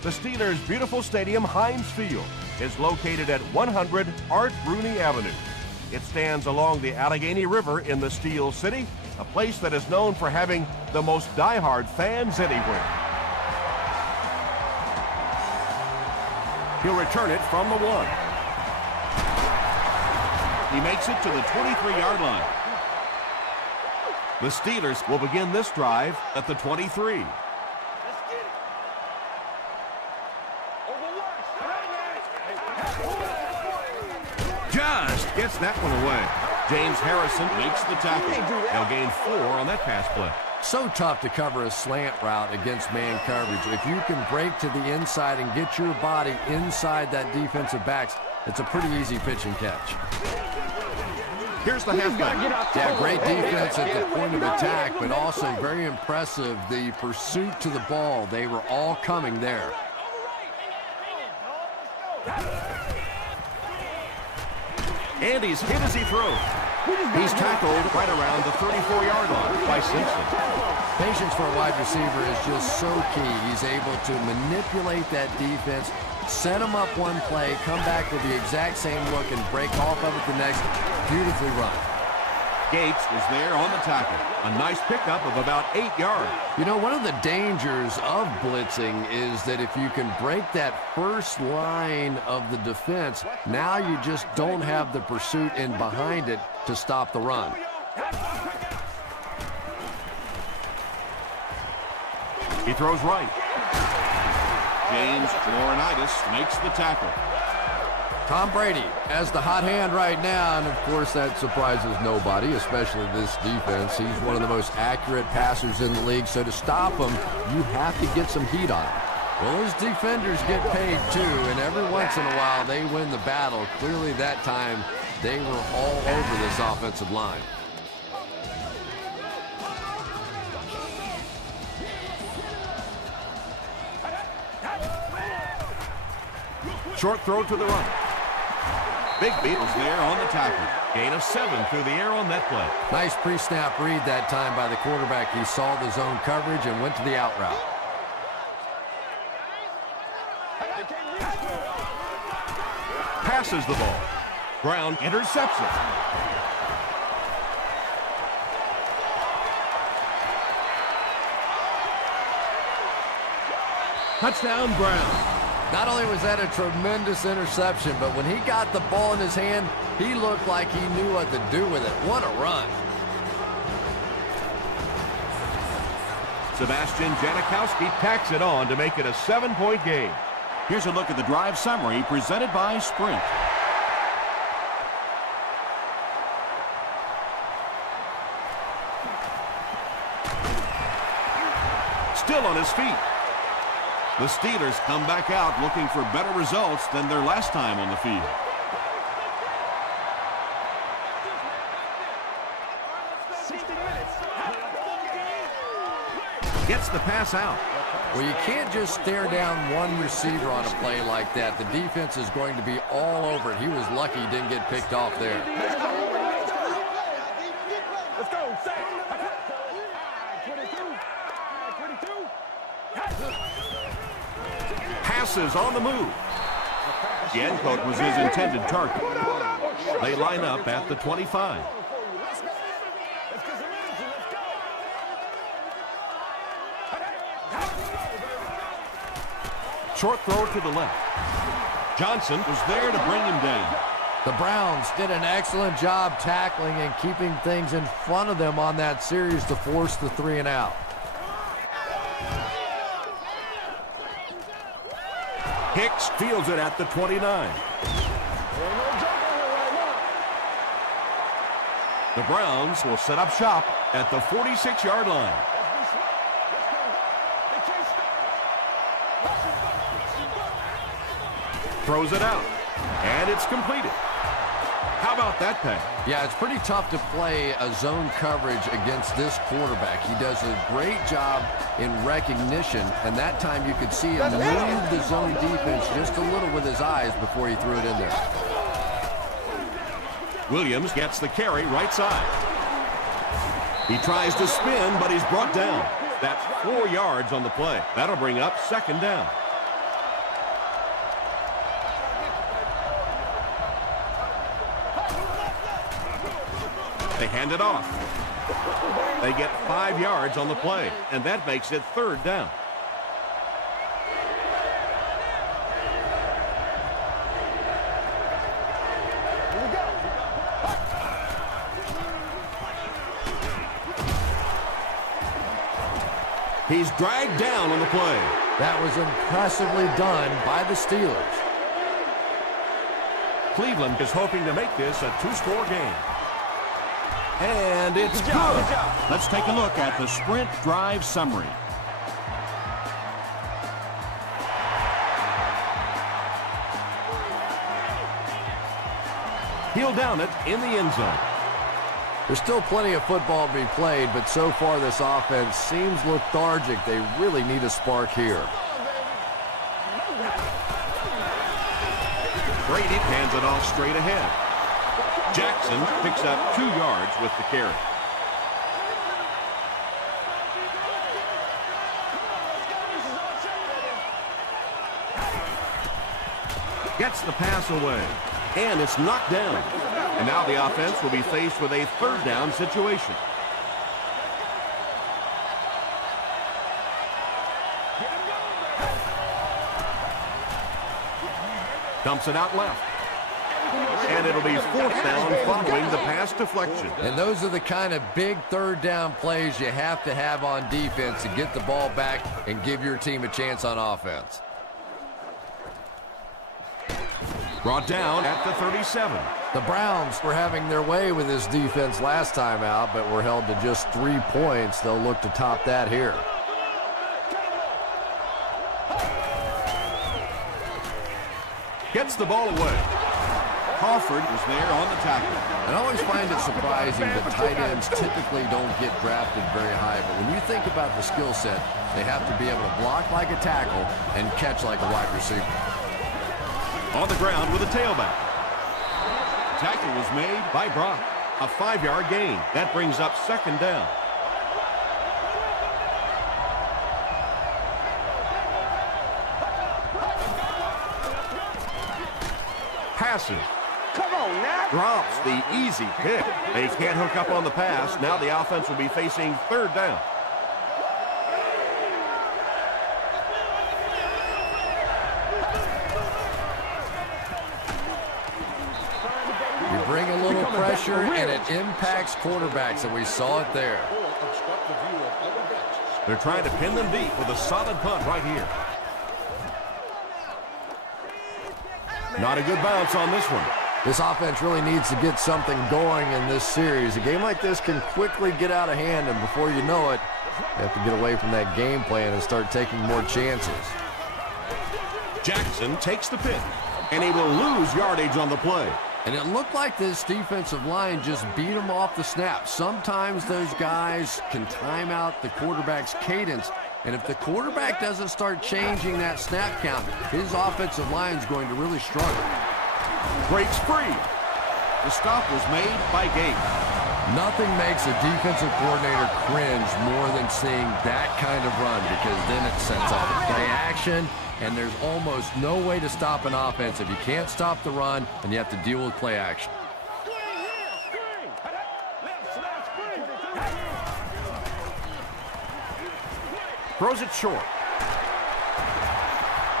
The Steelers' beautiful stadium, Heinz Field, is located at 100 Art Rooney Avenue. It stands along the Allegheny River in the Steel City, a place that is known for having the most diehard fans anywhere. He'll return it from the 1. He makes it to the 23-yard line. The Steelers will begin this drive at the 23. Just gets that one away. James Harrison makes the tackle. He'll gain 4 on that pass play. So tough to cover a slant route against man coverage. If you can break to the inside and get your body inside that defensive backs, it's a pretty easy pitch and catch. Here's the halfback. Yeah, great defense at the point of attack, but also very impressive, the pursuit to the ball. They were all coming there. And he's hit as he throws. He's tackled right around the 34-yard line by Simpson. Patience for a wide receiver is just so key. He's able to manipulate that defense, set them up one play, come back with the exact same look, and break off of it the next. Beautifully run. Gates was there on the tackle. A nice pickup of about 8 yards. You know, one of the dangers of blitzing is that if you can break that first line of the defense, now you just don't have the pursuit in behind it to stop the run. He throws right. James Laurinaitis makes the tackle. Tom Brady as the hot hand right now, and of course that surprises nobody, especially this defense. He's one of the most accurate passers in the league, so to stop him, you have to get some heat on him. Well, his defenders get paid too, and every once in a while they win the battle. Clearly that time they were all over this offensive line. Short throw to the right. Bigby was there on the tackle. Gain of 7 through the air on that play. Nice pre-snap read that time by the quarterback. He saw the zone coverage and went to the out route. Passes the ball. Brown intercepts it. Touchdown, Brown. Not only was that a tremendous interception, but when he got the ball in his hand, he looked like he knew what to do with it. What a run. Sebastian Janikowski tacks it on to make it a 7-point game. Here's a look at the drive summary presented by Sprint. Still on his feet. The Steelers come back out looking for better results than their last time on the field. Gets the pass out. Well, you can't just stare down one receiver on a play like that. The defense is going to be all over it. He was lucky he didn't get picked off there. Let's go. Passes on the move. Yankote was his intended target. They line up at the 25. Short throw to the left. Johnson was there to bring him down. The Browns did an excellent job tackling and keeping things in front of them on that series to force the 3 and out. Hicks fields it at the 29. The Browns will set up shop at the 46-yard line. Throws it out, and it's completed. How about that pass? Yeah, it's pretty tough to play a zone coverage against this quarterback. He does a great job in recognition, and that time you could see him move the zone defense just a little with his eyes before he threw it in there. Williams gets the carry right side. He tries to spin, but he's brought down. That's 4 yards on the play. That'll bring up 2nd down. They hand it off. They get 5 yards on the play, and that makes it 3rd down. He's dragged down on the play. That was impressively done by the Steelers. Cleveland is hoping to make this a 2-score game. And it's good. Let's take a look at the sprint drive summary. He'll down it in the end zone. There's still plenty of football to be played, but so far this offense seems lethargic. They really need a spark here. Brady hands it off straight ahead. Jackson picks up 2 yards with the carry. Gets the pass away, and it's knocked down. And now the offense will be faced with a 3rd down situation. Dumps it out left. And it'll be 4th down following the pass deflection. And those are the kind of big 3rd down plays you have to have on defense to get the ball back and give your team a chance on offense. Brought down at the 37. The Browns were having their way with this defense last time out, but were held to just 3 points. They'll look to top that here. Gets the ball away. Crawford was there on the tackle. And I always find it surprising that tight ends typically don't get drafted very high, but when you think about the skill set, they have to be able to block like a tackle and catch like a wide receiver. On the ground with a tailback. Tackle was made by Brock. A 5-yard gain. That brings up 2nd down. Passes. Come on now. Drops the easy pick. They can't hook up on the pass. Now the offense will be facing 3rd down. You bring a little pressure, and it impacts quarterbacks, and we saw it there. They're trying to pin them deep with a solid punt right here. Not a good bounce on this one. This offense really needs to get something going in this series. A game like this can quickly get out of hand, and before you know it, you have to get away from that game plan and start taking more chances. Jackson takes the pick, and he will lose yardage on the play. And it looked like this defensive line just beat him off the snap. Sometimes those guys can time out the quarterback's cadence, and if the quarterback doesn't start changing that snap count, his offensive line is going to really struggle. Breaks free. The stop was made by Gates. Nothing makes a defensive coordinator cringe more than seeing that kind of run, because then it sets off play action, and there's almost no way to stop an offense if you can't stop the run, and you have to deal with play action. Throws it short.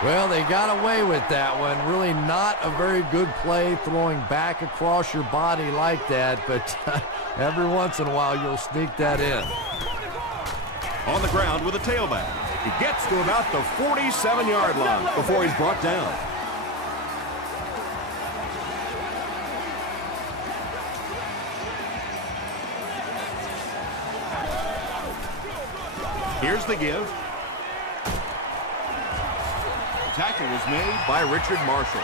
Well, they got away with that one. Really not a very good play throwing back across your body like that, but every once in a while you'll sneak that in. On the ground with a tailback. He gets to about the 47-yard line before he's brought down. Here's the give. Tackle was made by Richard Marshall.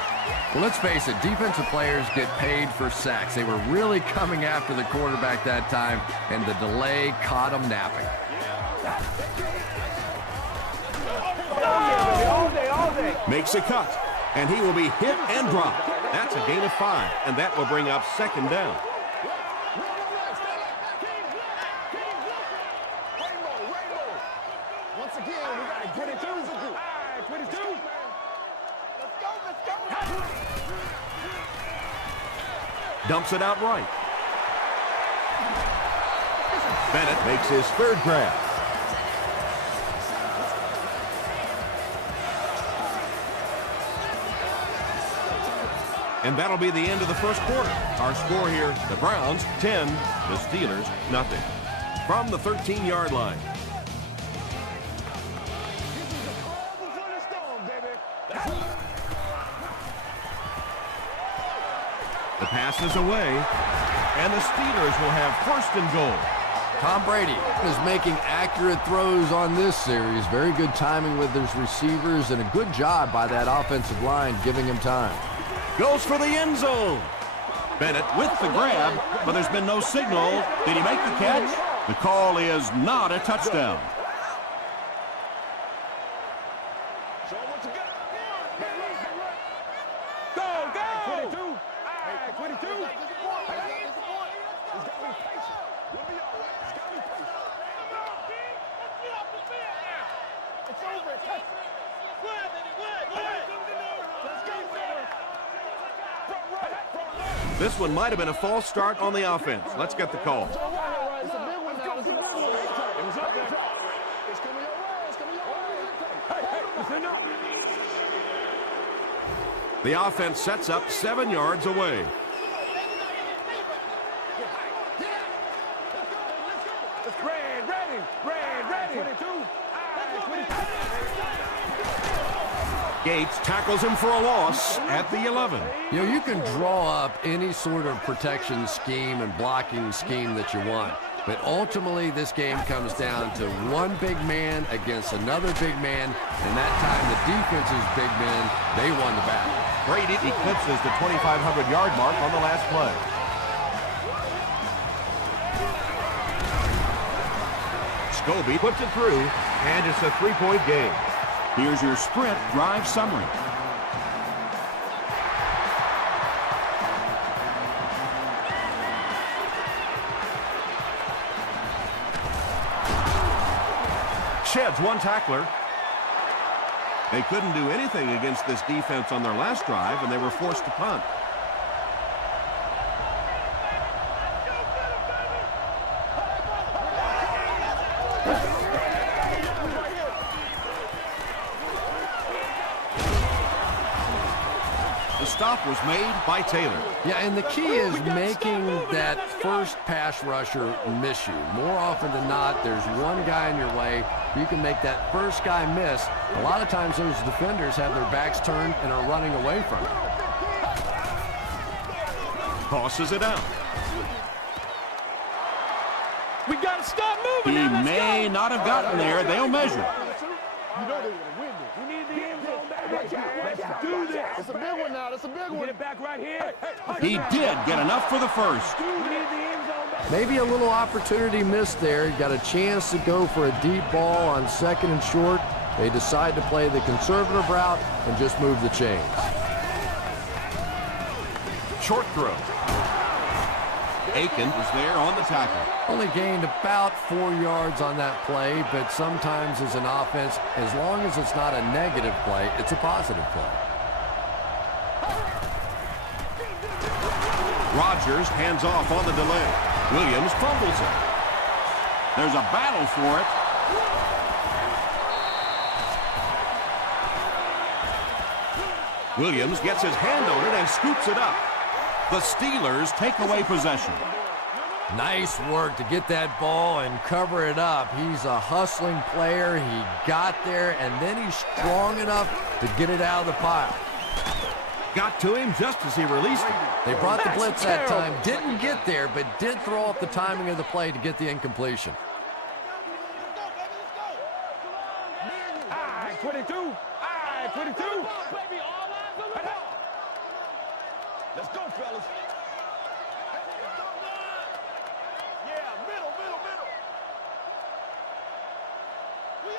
Well, let's face it, defensive players get paid for sacks. They were really coming after the quarterback that time, and the delay caught them napping. All day. Makes a cut, and he will be hit and dropped. That's a gain of 5, and that will bring up 2nd down. Once again, we got to get it through. All right, 22. Let's go. Dumps it out right. Bennett makes his third grab. And that'll be the end of the first quarter. Our score here, the Browns 10, the Steelers nothing. From the 13-yard line. The pass is away, and the Steelers will have first and goal. Tom Brady is making accurate throws on this series. Very good timing with his receivers and a good job by that offensive line giving him time. Goes for the end zone. Bennett with the grab, but there's been no signal. Did he make the catch? The call is not a touchdown. Go, go! 22. 22. It's got to be patient. We'll be all right. It's got to be patient. It's over. Let's go, This one might have been a false start on the offense. Let's get the call. It's a big one now. It's a big one. It was up there. It's coming your way. It's coming your way. Hey, listen up. The offense sets up 7 yards away. Ready. 22. Gates tackles him for a loss at the 11. You know, you can draw up any sort of protection scheme and blocking scheme that you want. But ultimately, this game comes down to one big man against another big man. And that time, the defense's big men, they won the battle. Brady eclipses the 2,500-yard mark on the last play. Scobie puts it through, and it's a 3-point game. Here's your sprint drive summary. Sheds one tackler. They couldn't do anything against this defense on their last drive, and they were forced to punt. The stop was made by Taylor. Yeah, and the key is making that first pass rusher miss you. More often than not, there's one guy in your way. You can make that first guy miss. A lot of times those defenders have their backs turned and are running away from it. Tosses it out. We got to stop moving. He may not have gotten there. They'll measure. You know they want to win this. We need the end zone back. Let's do this. It's a big one now. It's a big one. Get it back right here. He did get enough for the first. We need the end zone back. Maybe a little opportunity missed there. Got a chance to go for a deep ball on 2nd and short. They decide to play the conservative route and just move the chains. Short throw. Aiken was there on the tackle. Only gained about 4 yards on that play, but sometimes as an offense, as long as it's not a negative play, it's a positive play. Rodgers hands off on the delay. Williams fumbles it. There's a battle for it. Williams gets his hand on it and scoops it up. The Steelers take away possession. Nice work to get that ball and cover it up. He's a hustling player. He got there, and then he's strong enough to get it out of the pile. Got to him just as he released it. They brought the blitz that time. Didn't get there, but did throw off the timing of the play to get the incompletion. 22. 22. Let's go, fellas. Yeah, middle. We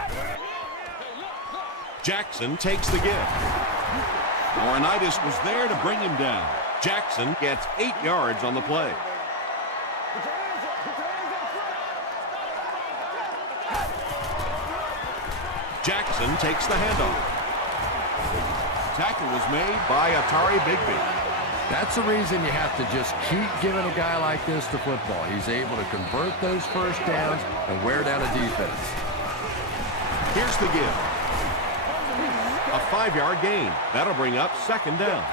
up. Jackson takes the give. Laurinaitis was there to bring him down. Jackson gets 8 yards on the play. Put your hands up. Jackson takes the handoff. Tackle was made by Atari Bigby. That's the reason you have to just keep giving a guy like this the football. He's able to convert those first downs and wear down a defense. Here's the give. A 5-yard gain. That'll bring up second down.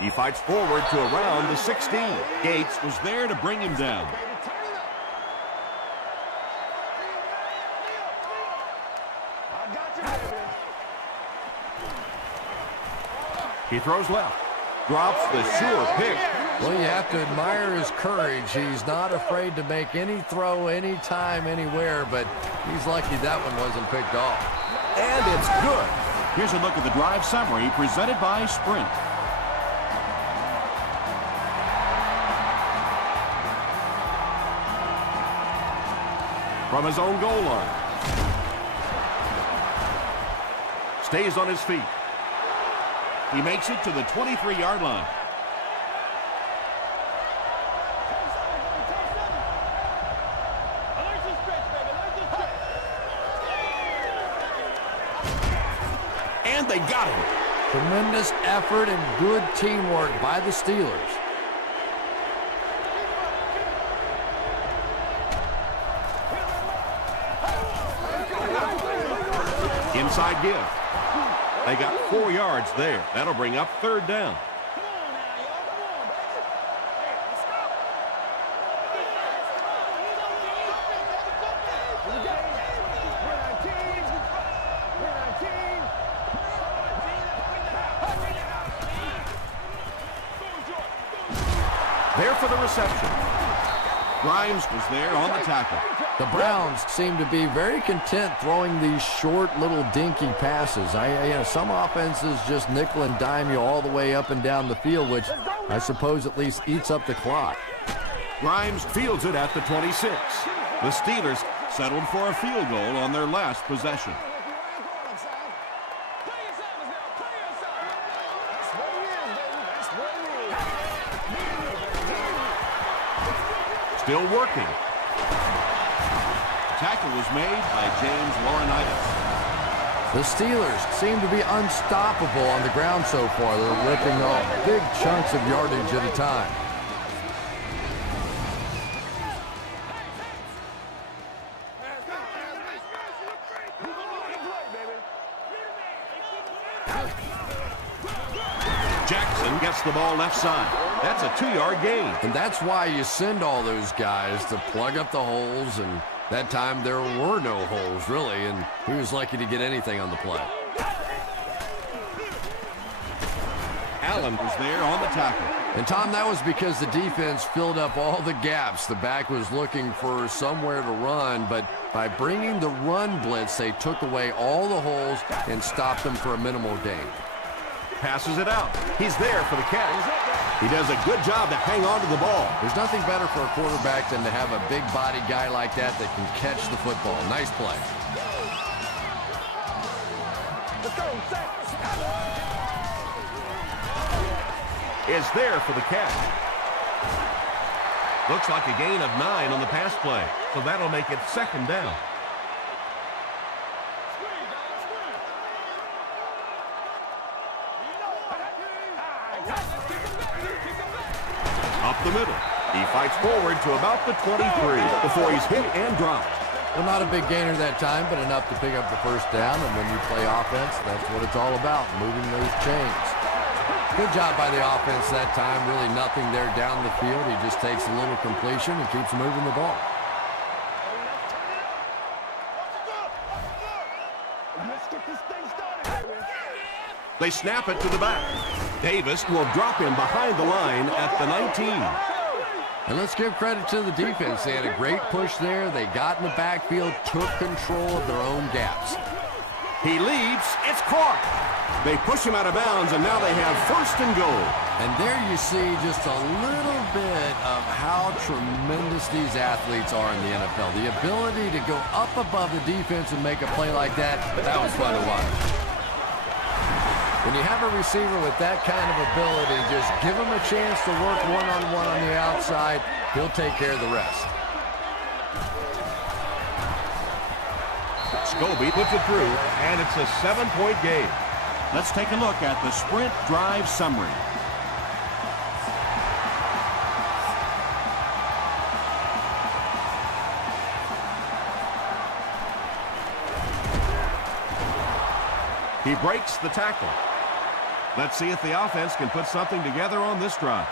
He fights forward to around the 16. Gates was there to bring him down. He throws left. Drops the sure pick. Well, you have to admire his courage. He's not afraid to make any throw, anytime, anywhere, but he's lucky that one wasn't picked off. And it's good. Here's a look at the drive summary presented by Sprint. From his own goal line. Stays on his feet. He makes it to the 23-yard line. And they got him. Tremendous effort and good teamwork by the Steelers. Inside give. They got 4 yards there. That'll bring up third down. There for the reception. Grimes was there on the tackle. The Browns seem to be very content throwing these short little dinky passes. Some offenses just nickel and dime you all the way up and down the field, which I suppose at least eats up the clock. Grimes fields it at the 26. The Steelers settled for a field goal on their last possession. Still working. Tackle was made by James Laurinaitis. The Steelers seem to be unstoppable on the ground so far. They're ripping off big chunks of yardage at a time. Jackson gets the ball left side. That's a 2-yard gain. And that's why you send all those guys to plug up the holes, and that time there were no holes, really, and he was lucky to get anything on the play. Allen was there on the tackle. And, Tom, that was because the defense filled up all the gaps. The back was looking for somewhere to run, but by bringing the run blitz, they took away all the holes and stopped them for a minimal gain. Passes it out. He's there for the catch. He does a good job to hang on to the ball. There's nothing better for a quarterback than to have a big-body guy like that that can catch the football. Nice play. Is there for the catch. Looks like a gain of 9 on the pass play, so that'll make it second down. Up the middle. He fights forward to about the 23 before he's hit and dropped. Well, not a big gainer that time, but enough to pick up the first down. And when you play offense, that's what it's all about, moving those chains. Good job by the offense that time. Really nothing there down the field. He just takes a little completion and keeps moving the ball. They snap it to the back. Davis will drop him behind the line at the 19. And let's give credit to the defense. They had a great push there. They got in the backfield, took control of their own gaps. He leaps. It's caught. They push him out of bounds, and now they have first and goal. And there you see just a little bit of how tremendous these athletes are in the NFL. The ability to go up above the defense and make a play like that, that was fun to watch. When you have a receiver with that kind of ability, just give him a chance to work one-on-one on the outside. He'll take care of the rest. Scobie puts it through, and it's a 7-point game. Let's take a look at the sprint drive summary. He breaks the tackle. Let's see if the offense can put something together on this drive.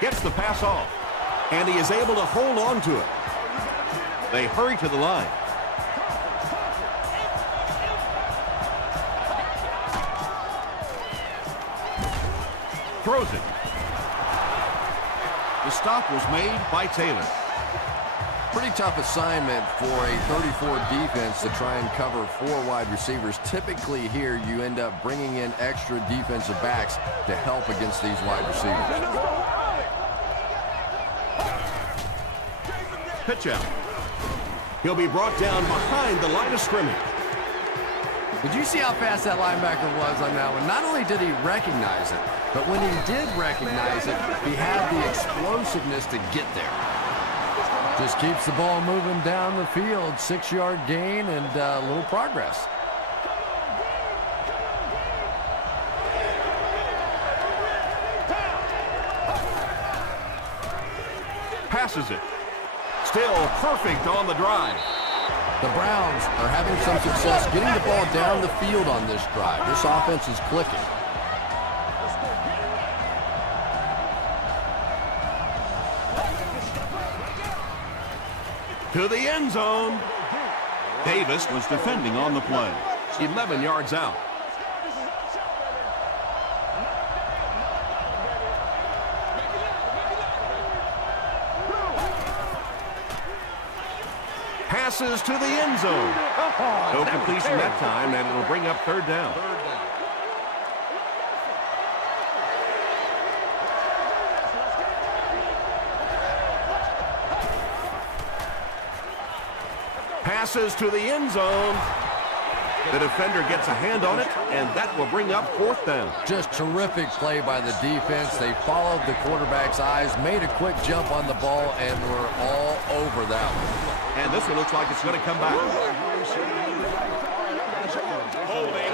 Gets the pass off, and he is able to hold on to it. They hurry to the line. Throws it. The stop was made by Taylor. Pretty tough assignment for a 34 defense to try and cover 4 wide receivers. Typically here you end up bringing in extra defensive backs to help against these wide receivers. Pitch out. He'll be brought down behind the line of scrimmage. Did you see how fast that linebacker was on that one? Not only did he recognize it, but when he did recognize it, he had the explosiveness to get there. Just keeps the ball moving down the field. 6-yard gain and a little progress. Passes it. Still perfect on the drive. The Browns are having some success getting the ball down the field on this drive. This offense is clicking. To the end zone. Davis was defending on the play. 11 yards out. Passes to the end zone. No completion that time, and it'll bring up 3rd down. Passes to the end zone. The defender gets a hand on it, and that will bring up 4th down. Just terrific play by the defense. They followed the quarterback's eyes, made a quick jump on the ball, and were all over that one. And this one looks like it's going to come back. Holding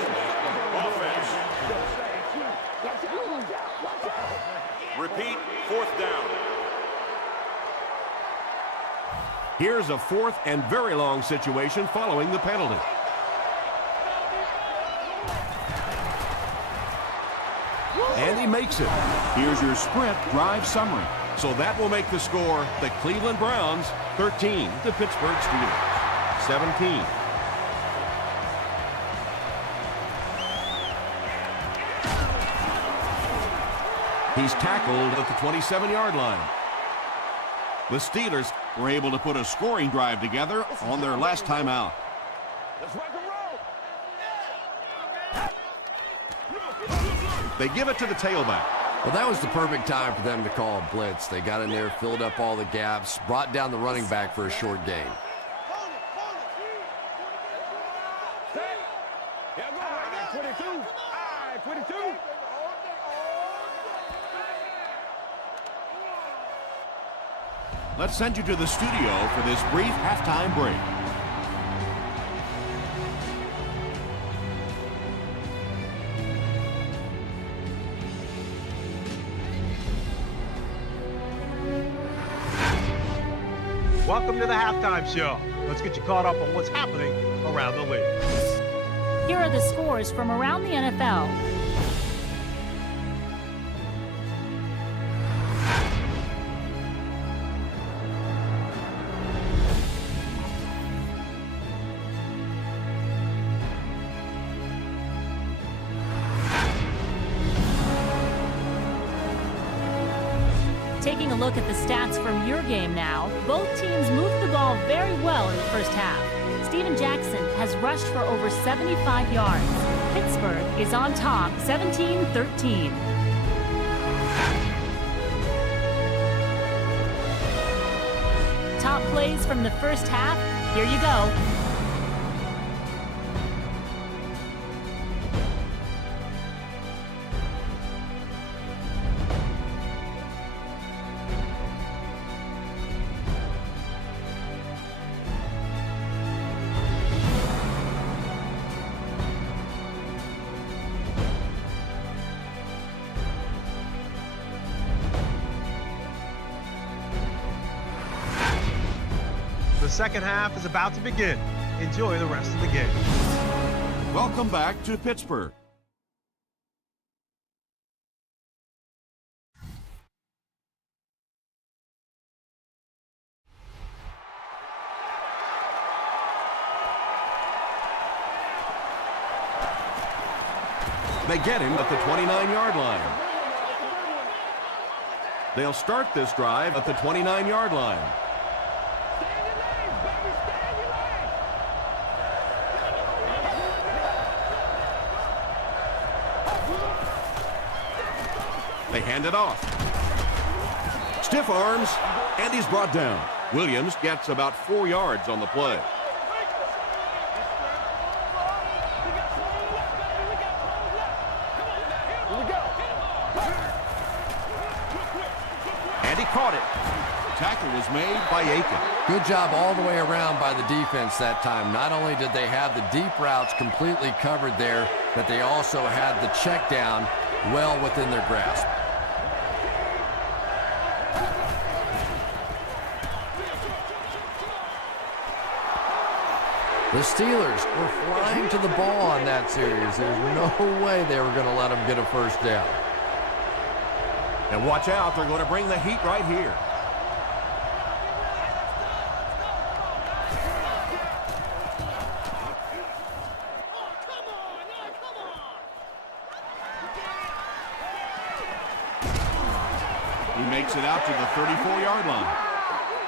offense. Repeat, 4th down. Here's a 4th and very long situation following the penalty. And he makes it. Here's your sprint drive summary. So that will make the score the Cleveland Browns 13, the Pittsburgh Steelers 17. He's tackled at the 27-yard line. The Steelers were able to put a scoring drive together on their last time out. Let's rock and roll. They give it to the tailback. Well, that was the perfect time for them to call a blitz. They got in there, filled up all the gaps, brought down the running back for a short gain. Yeah, go right there, 22. All right, 22. Let's send you to the studio for this brief halftime break. Welcome to the halftime show. Let's get you caught up on what's happening around the league. Here are the scores from around the NFL. Taking a look at the stats from your game now, both teams moved the ball very well in the first half. Steven Jackson has rushed for over 75 yards. Pittsburgh is on top, 17-13. Top plays from the first half, here you go. second half is about to begin. Enjoy the rest of the game. Welcome back to Pittsburgh. They get him at the 29-yard line. They'll start this drive at the 29-yard line. They hand it off. Stiff arms, and he's brought down. Williams gets about 4 yards on the play. And he caught it. The tackle was made by Aiken. Good job all the way around by the defense that time. Not only did they have the deep routes completely covered there, but they also had the check down well within their grasp. The Steelers were flying to the ball on that series. There's no way they were going to let them get a first down. And watch out, they're going to bring the heat right here. He makes it out to the 34-yard line.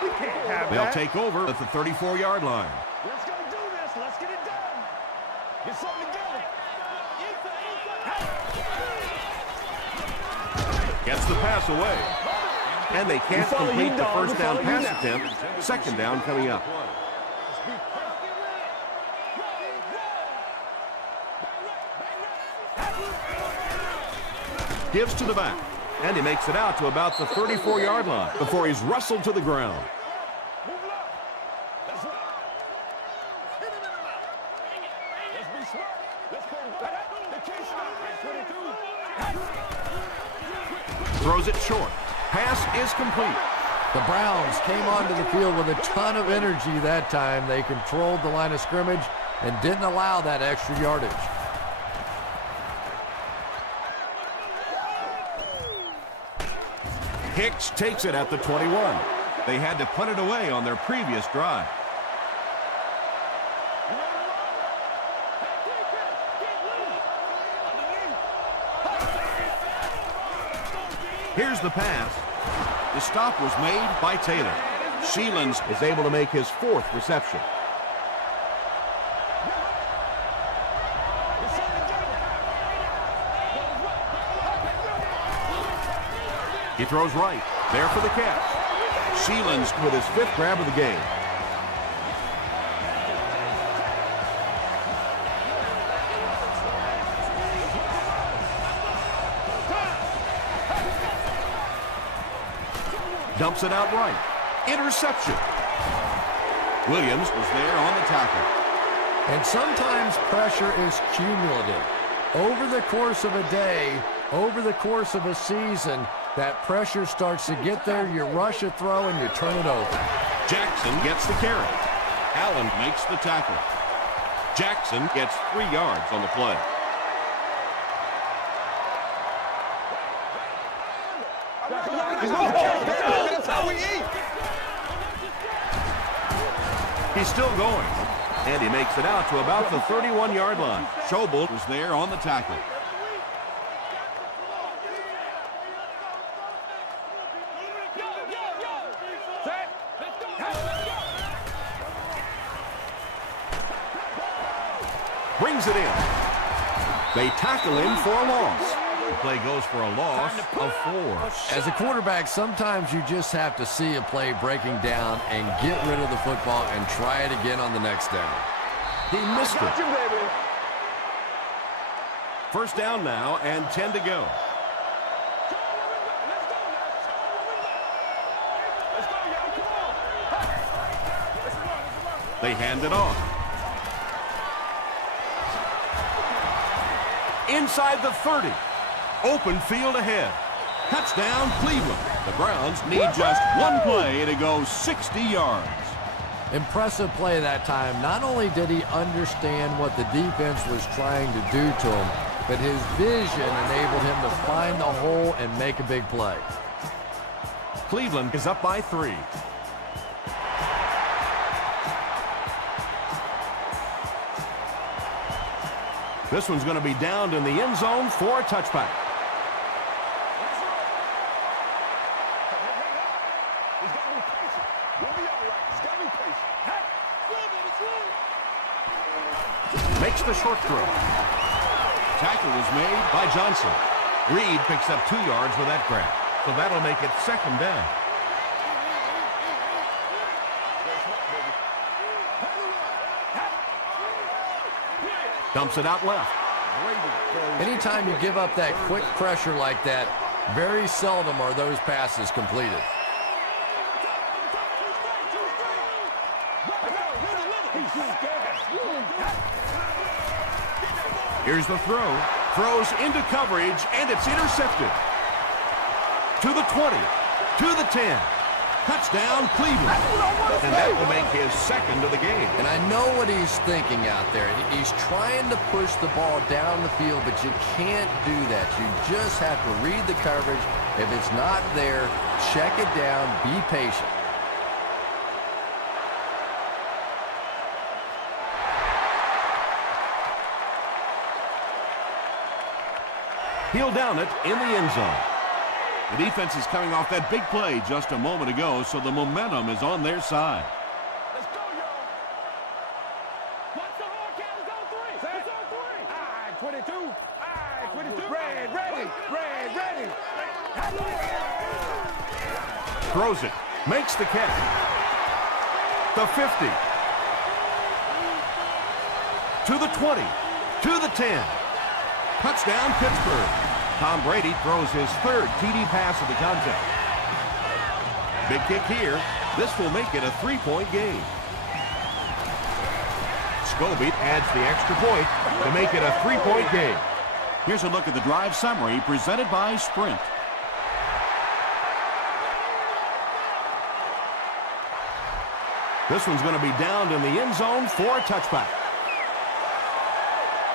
We can't have They'll that. take over at the 34-yard line. Let's go do this. Let's get it done. Get something together. Gets the pass away. And they can't follow you, complete the dog. first We down follow you pass now. attempt. Second down coming up. Gives to the back. And he makes it out to about the 34-yard line before he's wrestled to the ground. Move it up. That's right. Hit him in the mouth. Let's be smart. Let's go back. They can't stop. 22. Throws it short. Pass is complete. The Browns came onto the field with a ton of energy that time. They controlled the line of scrimmage and didn't allow that extra yardage. Hicks takes it at the 21. They had to punt it away on their previous drive. Here's the pass. The stop was made by Taylor. Sheelands is able to make his fourth reception. He throws right. There for the catch. Sheelands with his fifth grab of the game. Dumps it out right. Interception. Williams was there on the tackle. And sometimes pressure is cumulative. Over the course of a day, over the course of a season, that pressure starts to get there, you rush a throw, and you turn it over. Jackson gets the carry. Allen makes the tackle. Jackson gets 3 yards on the play. That's how we eat. He's still going. And he makes it out to about the 31-yard line. Schobel was there on the tackle. Brings it in. They tackle him for a loss. The play goes for a loss of 4. As a quarterback, sometimes you just have to see a play breaking down and get rid of the football and try it again on the next down. He missed Got you, it. baby. First down now and 10 to go. Let's go, y'all. Come on. Let's run. They hand it off. Inside the 30. Open field ahead. Touchdown, Cleveland. The Browns need just one play to go 60 yards. Impressive play that time. Not only did he understand what the defense was trying to do to him, but his vision enabled him to find the hole and make a big play. Cleveland is up by 3. This one's going to be downed in the end zone for a touchback. He's got to be patient. We'll be all right. He's got to be patient. Hey! Makes the short throw. Tackle was made by Johnson. Reed picks up 2 yards with that grab. So that'll make it 2nd down. Dumps it out left. Anytime you give up that quick pressure like that, very seldom are those passes completed. Here's the throw. Throws into coverage, and it's intercepted. To the 20. To the 10. Touchdown, Cleveland. And that will make his 2nd of the game. And I know what he's thinking out there. He's trying to push the ball down the field, but you can't do that. You just have to read the coverage. If it's not there, check it down, be patient. He'll down it in the end zone. The defense is coming off that big play just a moment ago, so the momentum is on their side. Let's go, y'all. Watch the hard count. It's on 3. It's on 3. 22. 22. Red, ready. Red, ready. Throws it. Makes the catch. The 50. To the 20. To the 10. Touchdown, Pittsburgh. Tom Brady throws his 3rd TD pass of the contest. Big kick here. This will make it a 3-point game. Scobie adds the extra point to make it a 3-point game. Here's a look at the drive summary presented by Sprint. This one's going to be downed in the end zone for a touchback.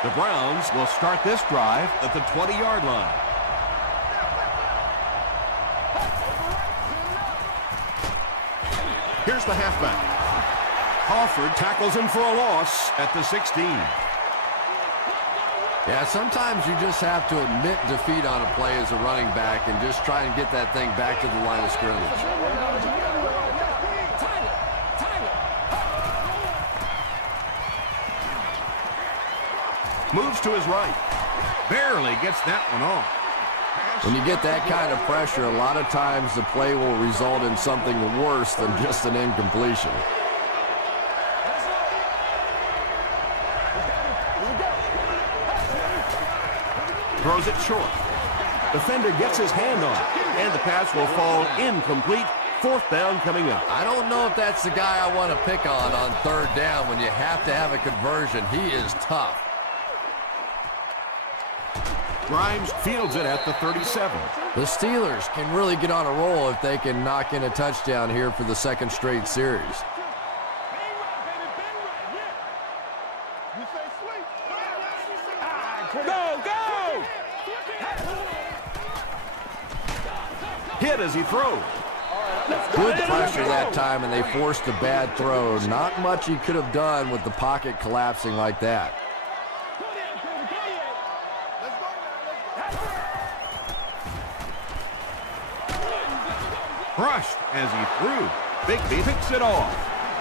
The Browns will start this drive at the 20-yard line. Here's the halfback. Crawford tackles him for a loss at the 16. Yeah, sometimes you just have to admit defeat on a play as a running back and just try and get that thing back to the line of scrimmage. Moves to his right. Barely gets that one off. When you get that kind of pressure, a lot of times the play will result in something worse than just an incompletion. Throws it short. Defender gets his hand on it, and the pass will fall incomplete. 4th down coming up. I don't know if that's the guy I want to pick on 3rd down when you have to have a conversion. He is tough. Grimes fields it at the 37. The Steelers can really get on a roll if they can knock in a touchdown here for the 2nd straight series. Go, go! Hit as he throws. Good pressure that time, and they forced a bad throw. Not much he could have done with the pocket collapsing like that. Crushed as he threw. Bigby picks it off.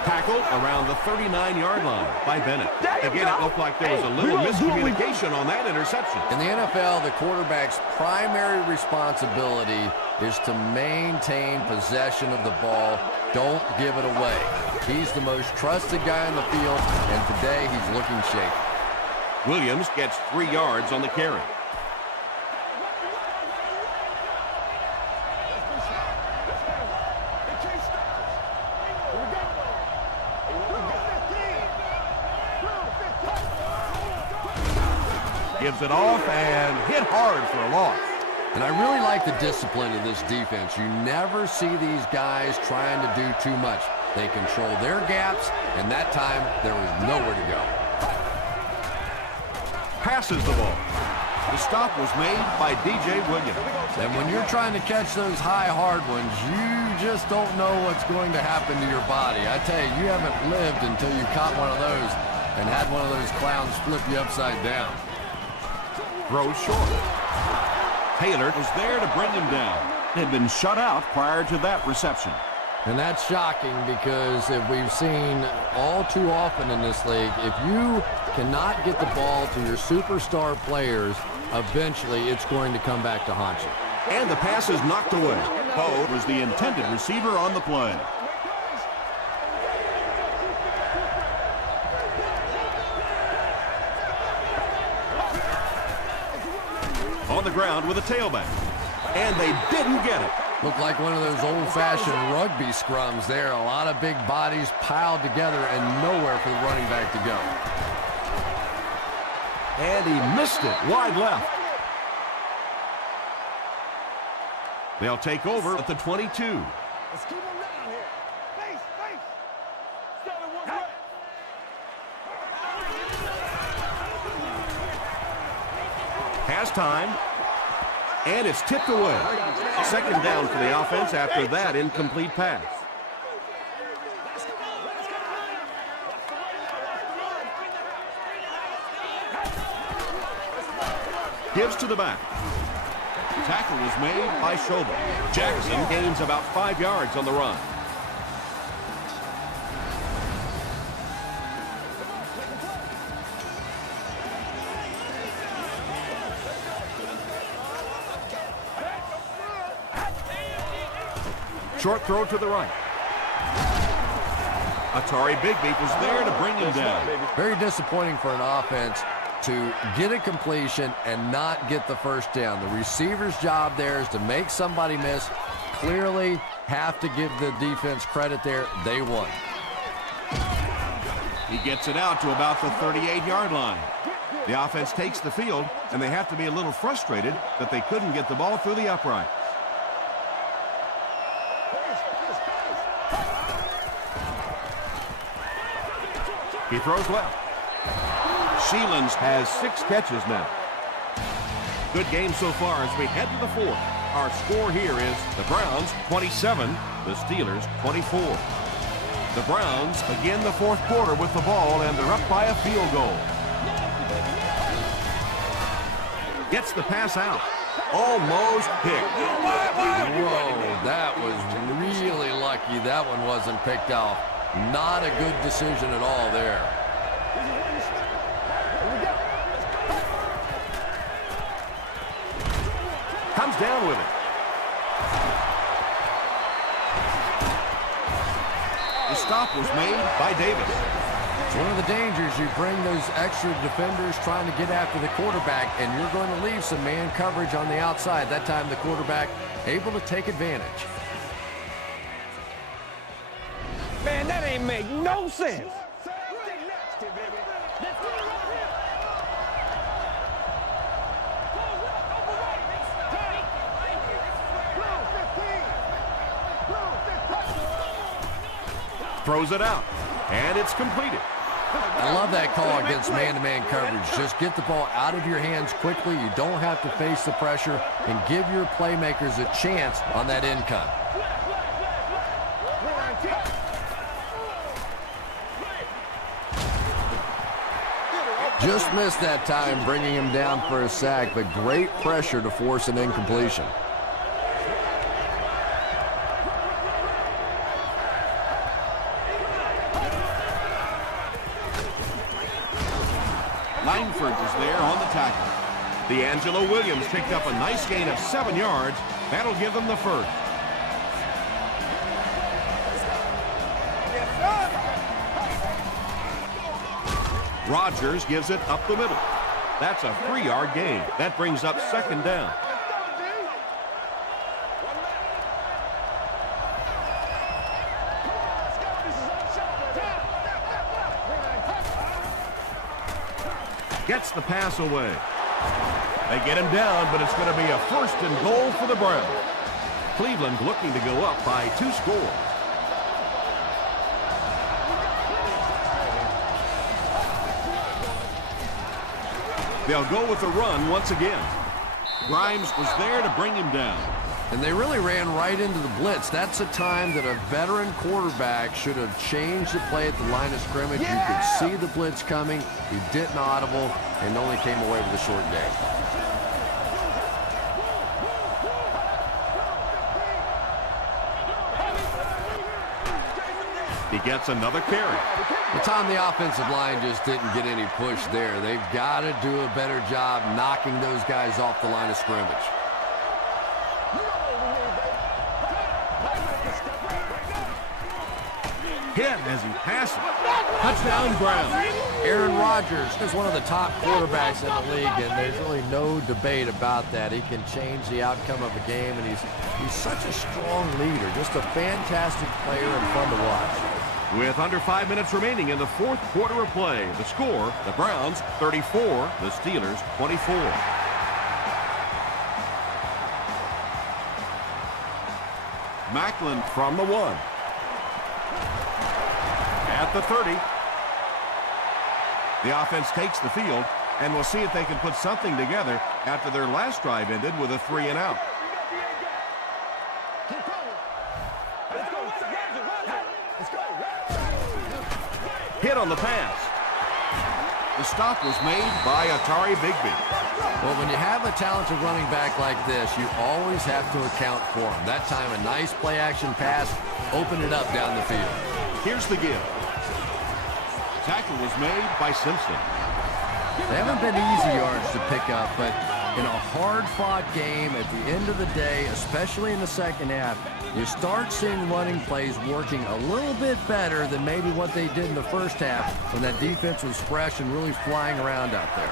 Tackled around the 39-yard line by Bennett. Again, it looked like there was a little miscommunication on that interception. In the NFL, the quarterback's primary responsibility is to maintain possession of the ball. Don't give it away. He's the most trusted guy on the field, and today he's looking shaky. Williams gets 3 yards on the carry. Gives it off and hit hard for a loss. And I really like the discipline of this defense. You never see these guys trying to do too much. They control their gaps, and that time there was nowhere to go. Passes the ball. The stop was made by DJ Williams. And when you're trying to catch those high, hard ones, you just don't know what's going to happen to your body. I tell you, you haven't lived until you caught one of those and had one of those clowns flip you upside down. Throws short. Taylor was there to bring him down. Had been shut out prior to that reception. And that's shocking because if we've seen all too often in this league, if you cannot get the ball to your superstar players, eventually it's going to come back to haunt you. And the pass is knocked away. Bo was the intended receiver on the play. On the ground with a tailback. And they didn't get it. Looked like one of those old-fashioned rugby scrums there. A lot of big bodies piled together and nowhere for the running back to go. And he missed it wide left. They'll take over at the 22. Let's keep him down here. Face, face. Stand one way. Has time. And it's tipped away. Second down for the offense after that incomplete pass. Gives to the back. Tackle is made by Schobel. Jackson gains about 5 yards on the run. Short throw to the right. Atari Bigby was there to bring him down. Very disappointing for an offense to get a completion and not get the first down. The receiver's job there is to make somebody miss. Clearly have to give the defense credit there. They won. He gets it out to about the 38-yard line. The offense takes the field, and they have to be a little frustrated that they couldn't get the ball through the upright. He throws left. Sheelands has 6 catches now. Good game so far as we head to the fourth. Our score here is the Browns 27, the Steelers 24. The Browns begin the fourth quarter with the ball, and they're up by a field goal. Gets the pass out. Almost picked. Whoa, that was really lucky that one wasn't picked off. Not a good decision at all there. Comes down with it. The stop was made by Davis. It's one of the dangers. You bring those extra defenders trying to get after the quarterback, and you're going to leave some man coverage on the outside. That time the quarterback able to take advantage. Man, that ain't make no sense. Throws it out, and it's completed. I love that call against man-to-man coverage. Just get the ball out of your hands quickly. You don't have to face the pressure, and give your playmakers a chance on that end cut. Just missed that time, bringing him down for a sack, but great pressure to force an incompletion. Langford was there on the tackle. D'Angelo Williams picked up a nice gain of 7 yards. That'll give them the first. Rodgers gives it up the middle. That's a 3-yard gain. That brings up second down. Gets the pass away. They get him down, but it's going to be a 1st and goal for the Browns. Cleveland looking to go up by 2 scores. They'll go with the run once again. Grimes was there to bring him down. And they really ran right into the blitz. That's a time that a veteran quarterback should have changed the play at the line of scrimmage. You could see the blitz coming. He didn't audible and only came away with a short gain. He gets another carry. But Tom, the offensive line just didn't get any push there. They've got to do a better job knocking those guys off the line of scrimmage. Hit as he passes. Touchdown, Browns. Aaron Rodgers is one of the top quarterbacks in the league, and there's really no debate about that. He can change the outcome of a game, and he's such a strong leader, just a fantastic player and fun to watch. With under 5 minutes remaining in the fourth quarter of play, the score, the Browns 34, the Steelers 24. Macklin from the 1. At the 30. The offense takes the field, and we'll see if they can put something together after their last drive ended with a 3-and-out. Hit on the pass. The stop was made by Atari Bigby. Well, when you have a talented running back like this, you always have to account for him. That time, a nice play-action pass opened it up down the field. Here's the give. Tackle was made by Simpson. They haven't been easy yards to pick up, but in a hard-fought game at the end of the day, especially in the second half, you start seeing running plays working a little bit better than maybe what they did in the first half when that defense was fresh and really flying around out there.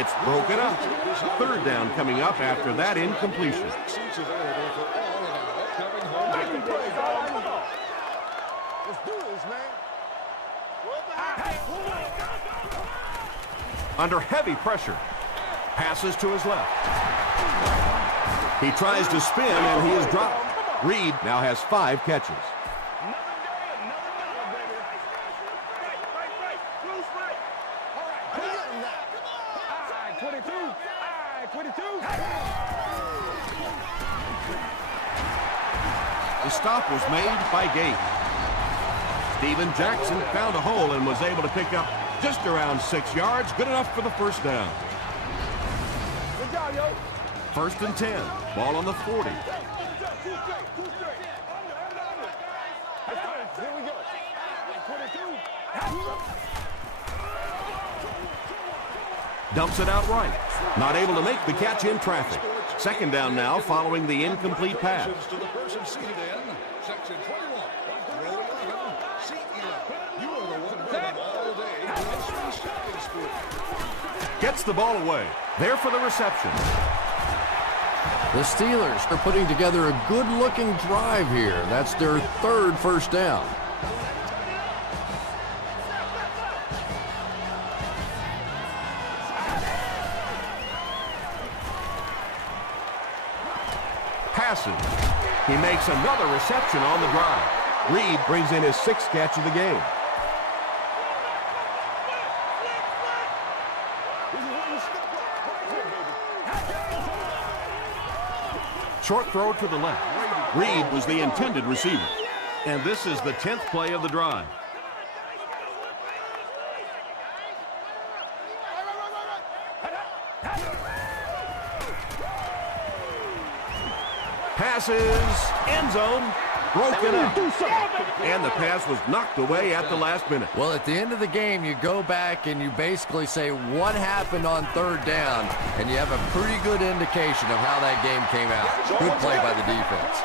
It's broken up. Third down coming up after that incompletion. Under heavy pressure. Passes to his left. He tries to spin, and he is dropped. Reed now has 5 catches. The stop was made by Gate. Steven Jackson found a hole and was able to pick up just around 6 yards. Good enough for the first down. Good job, yo. First and 10. Ball on the 40. Here we go. 22. Dumps it out right. Not able to make the catch in traffic. Second down now following the incomplete pass. To the person seated in section 21, row 11, seat 11. You are the one with them all day. Gets the ball away. There for the reception. The Steelers are putting together a good-looking drive here. That's their third first down. Passes. He makes another reception on the drive. Reed brings in his 6th catch of the game. Short throw to the left. Reed was the intended receiver. And this is the 10th play of the drive. Passes, end zone, broken up. And the pass was knocked away at the last minute. Well, at the end of the game, you go back and you basically say what happened on third down, and you have a pretty good indication of how that game came out. Good play by the defense.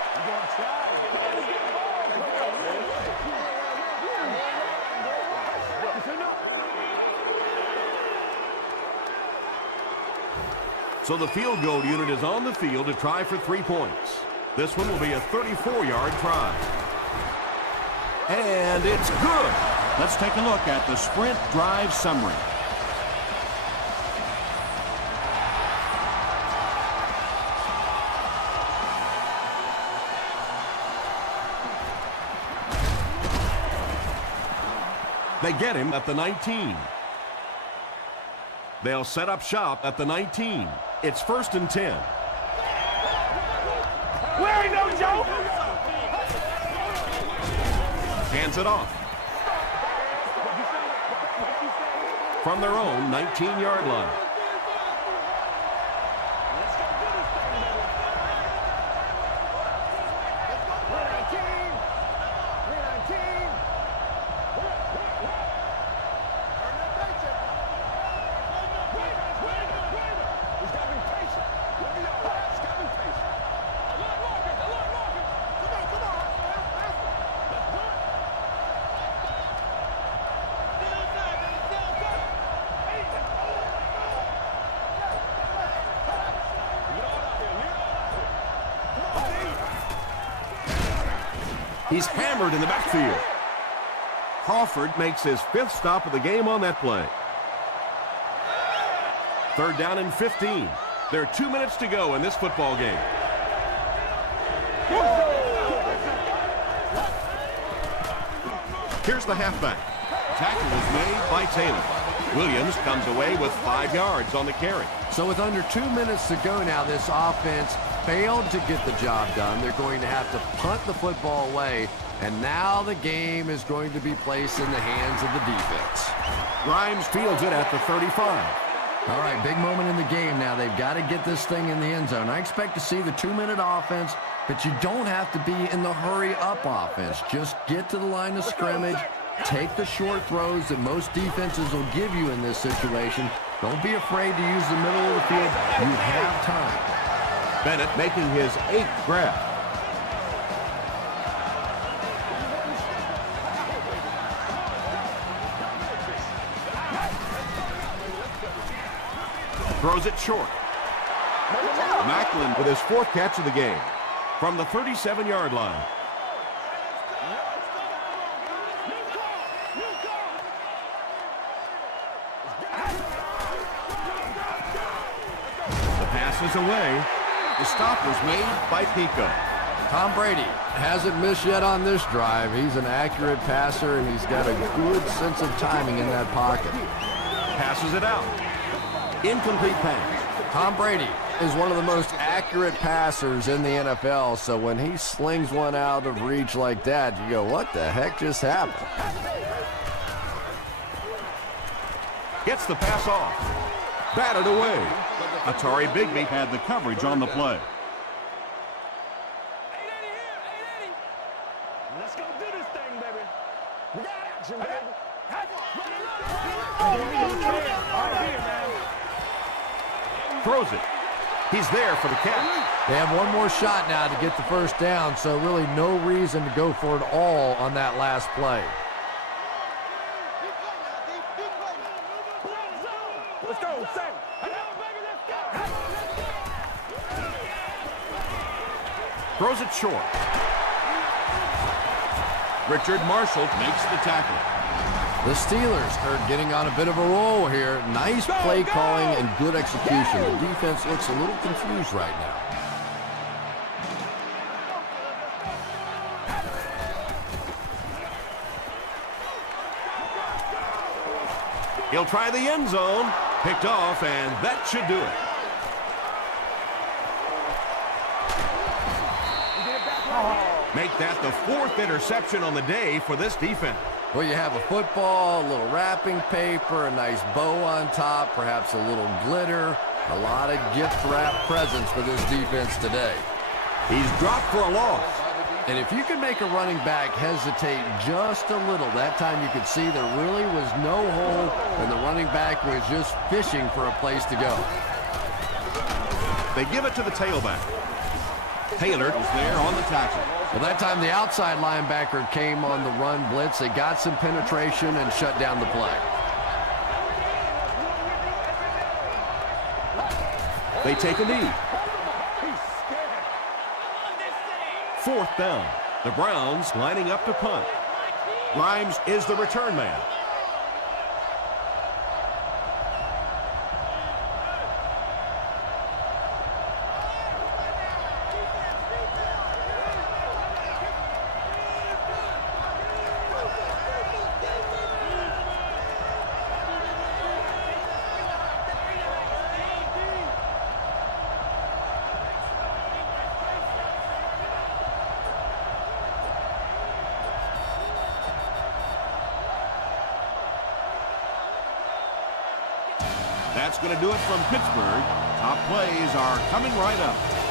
So the field goal unit is on the field to try for 3 points. This one will be a 34-yard try. And it's good. Let's take a look at the sprint drive summary. They get him at the 19. They'll set up shop at the 19. It's 1st and 10. We ain't no joke. Hands it off. From their own 19-yard line. He's hammered in the backfield. Crawford makes his 5th stop of the game on that play. 3rd down and 15. There are 2 minutes to go in this football game. Here's the halfback. Tackle is made by Taylor. Williams comes away with 5 yards on the carry. So with under 2 minutes to go now, this offense failed to get the job done. They're going to have to punt the football away, and now the game is going to be placed in the hands of the defense. Grimes fields it at the 35. All right, big moment in the game now. They've got to get this thing in the end zone. I expect to see the 2-minute offense, but you don't have to be in the hurry-up offense. Just get to the line of scrimmage, take the short throws that most defenses will give you in this situation. Don't be afraid to use the middle of the field. You have time. Bennett making his 8th grab. Throws it short. Macklin with his 4th catch of the game from the 37-yard line. The pass is away. The stop was made by Pico. Tom Brady hasn't missed yet on this drive. He's an accurate passer, and he's got a good sense of timing in that pocket. Passes it out. Incomplete pass. Tom Brady is one of the most accurate passers in the NFL, so when he slings one out of reach like that, you go, what the heck just happened? Gets the pass off. Batted away. Atari Bigby had the coverage on the play. Let's go do this thing, baby. We got action, baby. Throws it. He's there for the catch. They have one more shot now to get the 1st down, so really no reason to go for it all on that last play. Let's go, Sam. Throws it short. Richard Marshall makes the tackle. The Steelers are getting on a bit of a roll here. Nice play calling and good execution. The defense looks a little confused right now. He'll try the end zone. Picked off, and that should do it. Make that the 4th interception on the day for this defense. Well, you have a football, a little wrapping paper, a nice bow on top, perhaps a little glitter, a lot of gift-wrap presents for this defense today. He's dropped for a loss. And if you can make a running back hesitate just a little, that time you could see there really was no hole, and the running back was just fishing for a place to go. They give it to the tailback. Taylor is there on the tackle. Well, that time the outside linebacker came on the run blitz. They got some penetration and shut down the play. They take a knee. 4th down. The Browns lining up to punt. Grimes is the return man. That's going to do it from Pittsburgh. Top plays are coming right up.